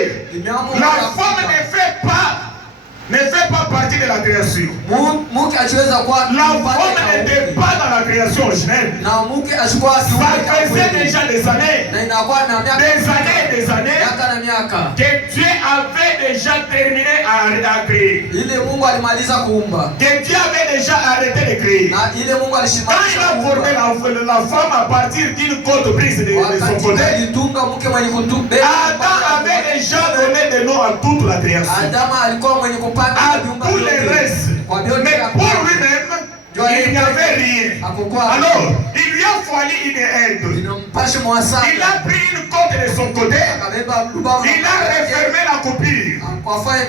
remarqué, la femme ne fait pas partie de la création. La femme n'était pas dans la création originelle. Ça faisait déjà des années et des années que Dieu avait déjà terminé à créer. Que Dieu avait déjà arrêté de créer. Quand il a formé la femme à partir d'une côte prise de son côté, Adam avait déjà donné des noms à toute la création, à tous les restes. Mais pour lui-même, il n'y avait rien. Alors, il lui a fallu une aide. Il a pris une côte de son côté, il a refermé la coupure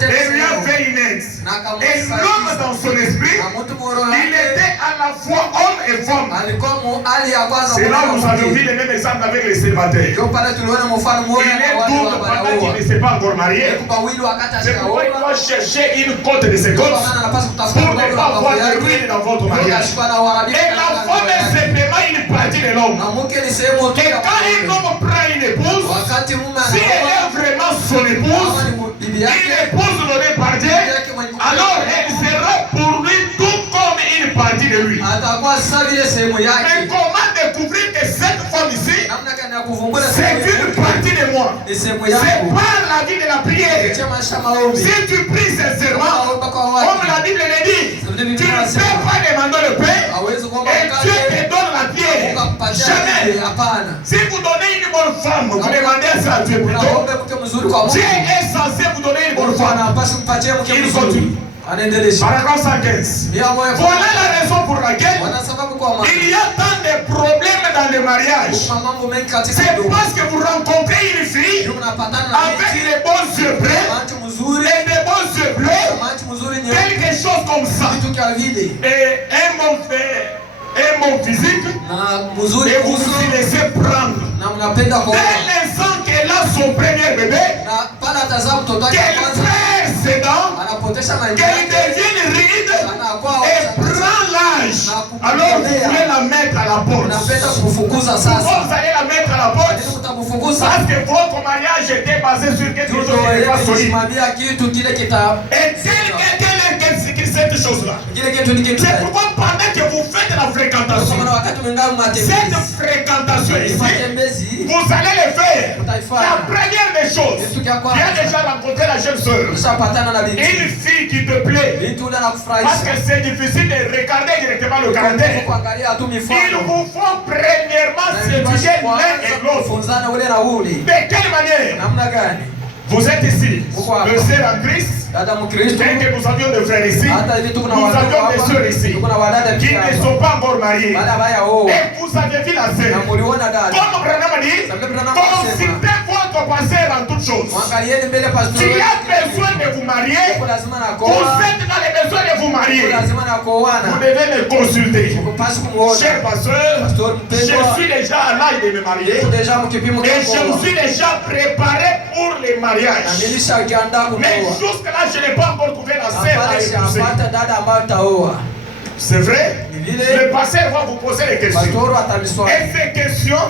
et lui a fait une aide. Et l'homme dans son esprit, il était à la fois homme et femme. C'est là où nous avons vu le même exemple avec les célibataires. Il est double pendant qu'il ne s'est pas encore marié. C'est pourquoi il doit chercher une côte de ses côtes pour ne pas avoir de ruine dans votre mariage. Et la femme est simplement une partie de l'homme. Et quand un homme prend une épouse, si elle est vraiment son épouse, une épouse donnée par Dieu, alors elle sera pour lui tout comme une partie de lui. Mais comment découvrir que cette femme ici, c'est une partie de moi? C'est par la vie de la prière. Si tu pries sincèrement, comme la Bible le dit, tu ne peux pas demander le pain et Dieu te donne la pierre. Jamais. Si vous donnez une bonne femme, vous demandez ça à Dieu plutôt. Dieu est censé vous donner une bonne femme. Il continue. Paragraphe 115. Voilà la raison pour laquelle il y a tant de problèmes dans le mariage. C'est parce que vous rencontrez une fille avec les bons yeux bleus et des bons yeux bleus, quelque chose comme ça. Et un bon physique, et vous vous laissez prendre. Dès l'instant qu'elle a son premier bébé, qu'elle perd ses dents, qu'elle devienne ride et prend l'âge, alors vous voulez la mettre à la porte. Pourquoi vous allez la mettre à la porte? Parce que votre mariage était basé sur quelque chose qui n'est pas solide. Et cette chose-là. C'est pourquoi pendant que vous faites la fréquentation, cette fréquentation ici, vous allez le faire. La première des choses, tu as déjà rencontré la jeune soeur, une fille qui te plaît, parce que c'est difficile de regarder directement le caractère. Il vous faut premièrement séduire l'un et l'autre. De quelle manière? Vous êtes ici, le sœur en Christ, bien que nous avions des frères ici, nous avions des sœurs ici, qui ne sont pas encore mariées. Et vous avez vu la sœur. Comme Branham dit, consultez votre passé dans toutes choses. Tu as besoin de vous marier, vous êtes dans les besoins de vous marier. Vous devez me consulter. Cher pasteur, je suis déjà à l'âge de me marier. Et je me suis déjà préparé pour les mariages. Mais jusque-là, je n'ai pas encore trouvé la sœur à épouser. C'est vrai? Le pasteur va vous poser des questions. Et ces questions,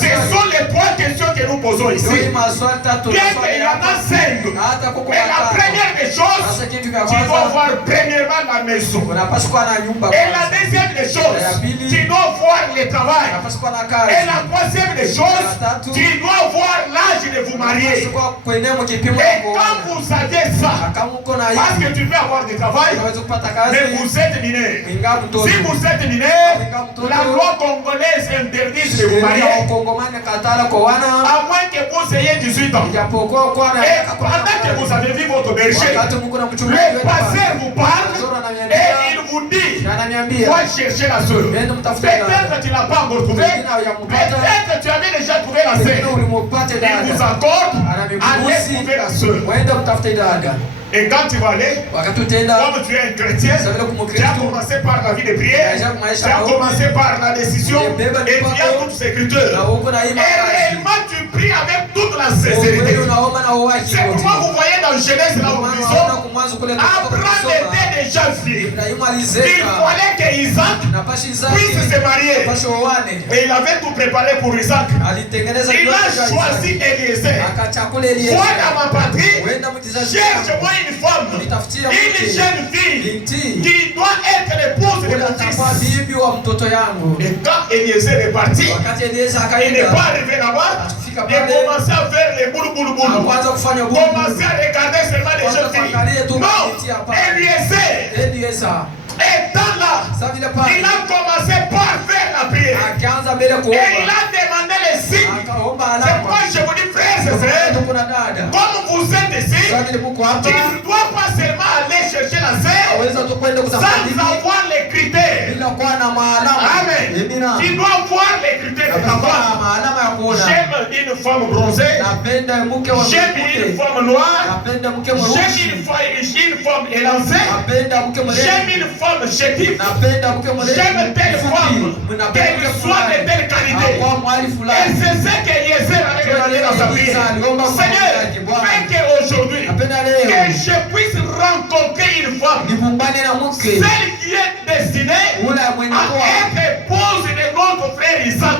ce sont les trois questions que nous posons ici. Bien qu'il y en a 5. Mais la première des choses, tu dois voir premièrement la maison. Et la deuxième des choses, tu dois voir le travail. Et la troisième des choses, tu dois voir l'âge de vous marier. Et quand vous savez ça, parce que tu peux avoir du travail, mais vous êtes mineur. Si vous êtes mineur, la loi congolaise interdit de vous marier. À moins que vous ayez 18 ans. Et pendant que vous avez vu votre berger, le pasteur vous parle et il vous dit, va chercher la soeur. Peut-être tu ne l'as pas encore trouvé. Peut-être tu avais déjà trouvé la soeur. Il vous accorde, allez trouver la soeur. Et quand tu vas aller, comme tu es un chrétien, tu as commencé par la vie de prière, tu as commencé par la décision, et tu as toutes ces écritures. Et réellement tu pries avec toute la sincérité. C'est pourquoi vous voyez dans dans Genèse là où nous lisons, Abraham était déjà vieux. Il fallait que Isaac puisse se marier. Et il avait tout préparé pour Isaac. Il a choisi Eliezer. Voilà ma patrie. Cherche-moi une femme, une jeune fille qui doit être l'épouse de mon fils. Et quand Eliezer est parti, il n'est pas arrivé là-bas. Il a commencé à faire les boulou. Commencer à regarder seulement les jeunes filles. Non, Eliezer étant là, il a commencé par faire la prière. Et il a demandé les signes. C'est pourquoi je vous dis, frères et sœurs, comme vous êtes ici, tu ne dois pas seulement aller chercher la sœur sans avoir les critères. Amen. Tu dois voir les critères de ta femme. J'aime une femme bronzée. J'aime une femme noire. J'aime une femme élancée. J'aime une femme chétive. J'aime telle femme qu'elle soit de telle qualité. Et c'est ce qu'Eliezer avait demandé dans sa prière. Seigneur, fais qu'aujourd'hui, que je puisse rencontrer une femme, celle qui est destinée à être épouse de notre frère Isaac.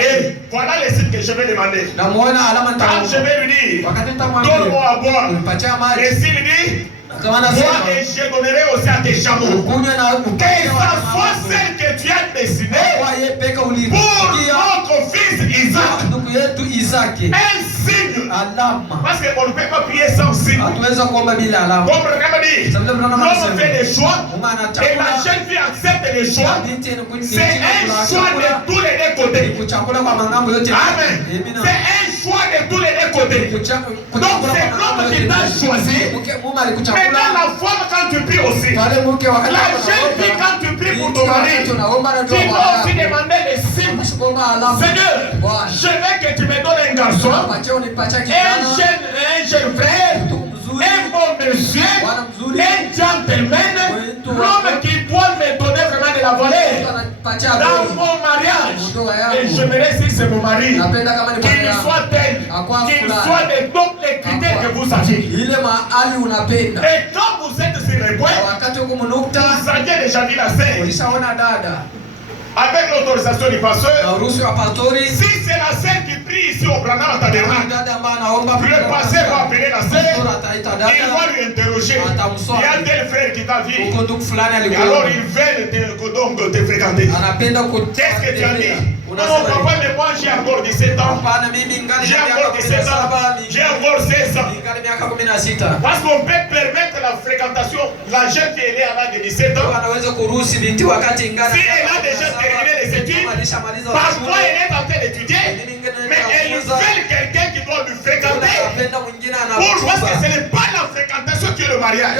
Et voilà les signes que je vais demander. Quand je vais lui dire, donne-moi à boire, et s'il dit, moi et je donnerai aussi à tes chameaux. Que ça soit celle que tu as destinée pour notre fils Isaac. Un signe. Parce qu'on ne peut pas prier sans signe. Comme Regama dit, l'homme fait des choix et la jeune fille accepte les choix. C'est un choix de tous les deux côtés. Amen. C'est un choix de tous les deux côtés. Donc c'est l'homme qui t'a choisi. Maintenant la femme quand tu pries aussi. La jeune fille quand tu pries pour ton mari. Tu dois aussi demander les signes. Seigneur, je veux que tu me donnes un garçon, un jeune frère, un bon monsieur, un gentleman, l'homme qui doit me donner vraiment de la volée dans mon mariage. Et je me laisse si c'est mon mari, qu'il soit tel, qu'il soit de tous les critères que vous aviez. Et quand vous êtes sur les points, vous aviez déjà vu la scène. Avec l'autorisation du pasteur, si c'est la sœur qui prie ici au Branham Tabernacle, le pasteur va appeler la sœur, il va lui interroger. Il y a tel frère qui t'a vu, alors ils veulent te fréquenter. Qu'est-ce que tu as dit? Non, papa, mais moi j'ai encore 17 ans. J'ai encore 17 ans. J'ai encore 16 ans. Parce qu'on peut permettre la fréquentation. La jeune fille est à l'âge de 17 ans. Si elle a déjà terminé les études, parfois elle est en train d'étudier, mais elle veut quelqu'un qui doit lui fréquenter. Pourquoi? Parce que ce n'est pas la fréquentation qui est le mariage.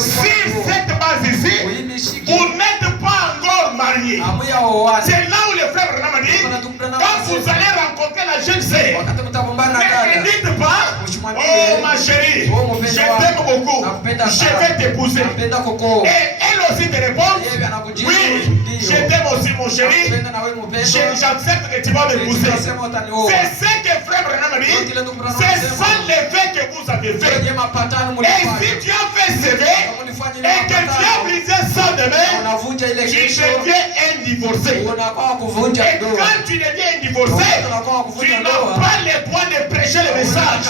Si cette base ici, vous n'êtes pas encore marié. C'est là où le frère Branham dit, quand vous allez rencontrer la jeune sœur, ne dites pas, oh ma chérie, je t'aime beaucoup, je vais t'épouser. Et elle aussi te répond, oui, je t'aime aussi mon chéri, j'accepte que tu vas m'épouser. C'est ce que frère Branham dit, c'est ça l'effet que vous avez fait. Et si tu as fait CV et que tu as brisé ça demain, tu deviens un divorcé. Et quand tu deviens un divorcé, tu n'as pas le droit de prêcher le message.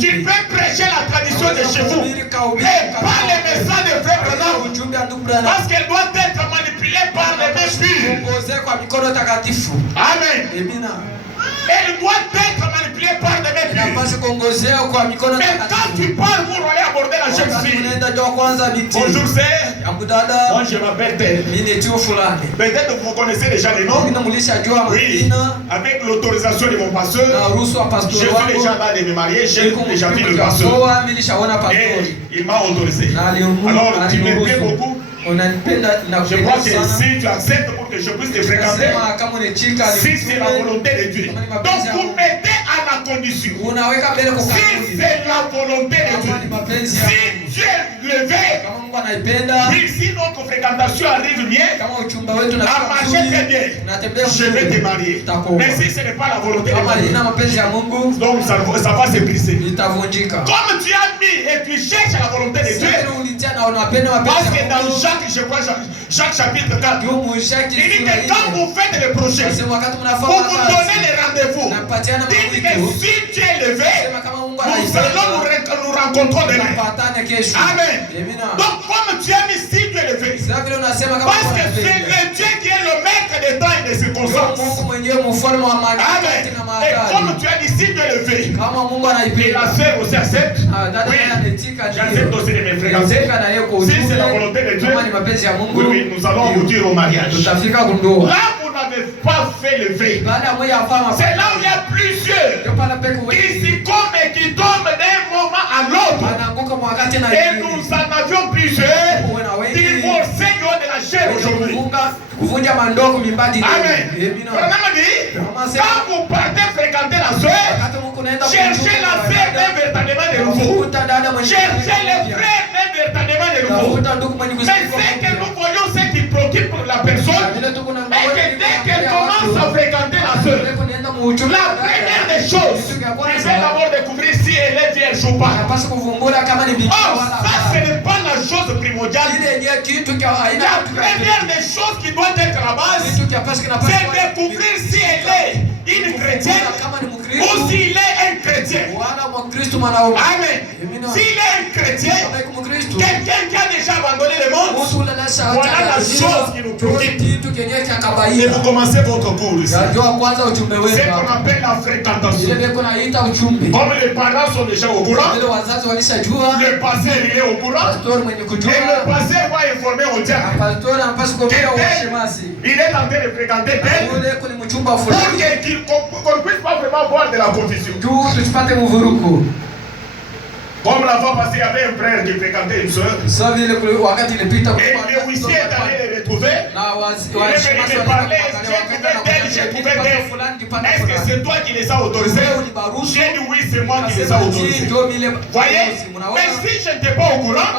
Tu peux prêcher la tradition de chez vous, mais pas le message de frère Branham, parce qu'elle doit être manipulée par les esprits. Amen. Elle doit être manipulée par des esprits. Mais quand tu parles pour aller aborder la jeune fille, bonjour c'est, moi je m'appelle tel. Peut-être que vous connaissez déjà les noms. Oui, avec l'autorisation de mon pasteur, je suis déjà là de me marier, j'ai déjà vu le pasteur. Et il m'a autorisé. Alors tu me plais beaucoup. Je crois que si tu acceptes pour que je puisse te fréquenter, si c'est la volonté de Dieu. Donc vous mettez à la condition. Si c'est la volonté de Dieu, si Dieu le veut, Mungu anaipenda. Oui, si notre fréquentation arrive bien, Kama uchumba wetu na marcher très bien, je vais te marier. Mais si ce n'est pas la volonté de kama Dieu, ina mapenzi ya Mungu, donc ça va se briser. itavunjika. Comme tu as mis et tu cherches la volonté de Dieu, Sasa ulitia na unapenda mapenzi parce ya que dans Mungu. Jacques chapitre 4, Yumu Jacques il dit que quand vous faites les projets, Sema wakati vous mnafanya vous donnez les rendez-vous. napatiana Dites que mawitu. si tu es levé, Sema kama Mungu nous allons anaipenda. nous rencontrons demain. Tupatane kesho. Amen. Amina. Donc comme tu as mis si tu es levé, Sasa vile unasema kama parce Mungu que c'est anaipenda. le Dieu qui est le maître des temps et des circonstances. Mungu mwenyewe mfalme wa Amen. nyakati na Et comme mahali. tu as dit si tu es levé, Kama Mungu et anaipenda. la sœur aussi accepte. Dada Oui. yeye anatika J'accepte ndio. aussi de mes fréquences. Zeka na yeye kwa Si ujumbe. c'est la volonté de Dieu, Kama ni mapenzi ya Mungu. oui, nous allons aboutir au mariage. Tutafika kundoa. Là, vous n'avez pas fait lever. Baada ya moja afama. C'est là où il y a plusieurs Ndio pala peko qui wengi. s'y comme et qui tombent d'un moment à l'autre. Anaanguka kwa wakati na Et nous en avions plusieurs divorcés qui ont de la chair aujourd'hui. Kuvunja mandoko mimbadi. Amen. Amina. Vraiment dit, quand vous partez fréquenter la soeur, Wakati Mungu naenda cherchez la sœur même véritablement de nouveau. kuvuta dada mwenye. Cherchez les frères même véritablement de nouveau. Kuvuta ndugu mwenye Mais c'est que nous voyons ce qui préoccupe la personne. Et que dès qu'elle commence à fréquenter la sœur, la première des choses, il faut d'abord découvrir si elle est vierge ou pas. Or, ça ce n'est pas la chose primordiale. La première des choses qui doit être à la base, c'est découvrir si elle est une chrétienne ou s'il est un chrétien. Amen. S'il est un chrétien, quelqu'un qui a déjà abandonné le monde, voilà la chose qui nous préoccupe. Et vous commencez votre cours ici. C'est qu'on appelle la fréquentation. Comme les parents sont déjà au courant, le pasteur il est au courant, et le pasteur va informer au diable. Il est en train de fréquenter tel pour qu'on ne puisse pas vraiment voir de la confusion. Comme la fois passée, il y avait un frère qui fréquentait une soeur. Et le huissier est allé les retrouver. Il est venu me parler. J'ai trouvé tel. Est-ce que c'est toi qui les as autorisés? J'ai dit oui, c'est moi qui les ai autorisés. Voyez? Mais si je n'étais pas au courant,